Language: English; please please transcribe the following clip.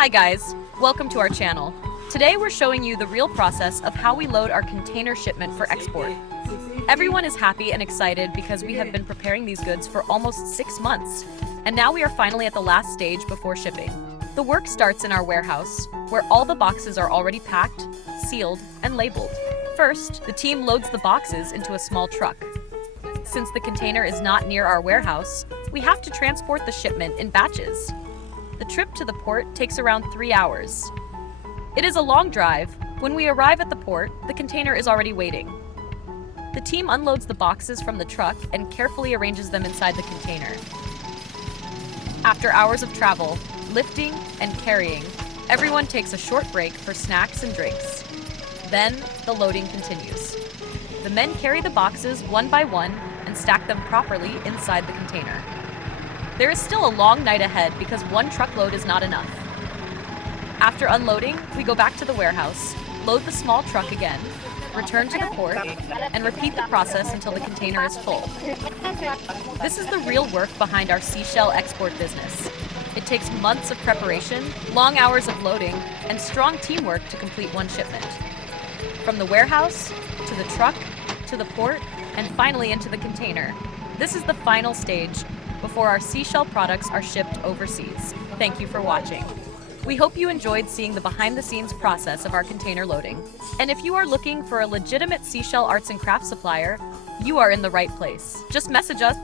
Hi guys, welcome to our channel. Today we're showing you the real process of how we load our container shipment for export. Everyone is happy and excited because we have been preparing these goods for almost 6 months, and now we are finally at the last stage before shipping. The work starts in our warehouse, where all the boxes are already packed, sealed, and labeled. First, the team loads the boxes into a small truck. Since the container is not near our warehouse, we have to transport the shipment in batches. The trip to the port takes around 3 hours. It is a long drive. When we arrive at the port, the container is already waiting. The team unloads the boxes from the truck and carefully arranges them inside the container. After hours of travel, lifting, and carrying, everyone takes a short break for snacks and drinks. Then, the loading continues. The men carry the boxes one by one and stack them properly inside the container. There is still a long night ahead because one truckload is not enough. After unloading, we go back to the warehouse, load the small truck again, return to the port, and repeat the process until the container is full. This is the real work behind our Seashell export business. It takes months of preparation, long hours of loading, and strong teamwork to complete one shipment. From the warehouse, to the truck, to the port, and finally into the container. This is the final stage before our Seashell products are shipped overseas. Thank you for watching. We hope you enjoyed seeing the behind-the-scenes process of our container loading. And if you are looking for a legitimate Seashell arts and crafts supplier, you are in the right place. Just message us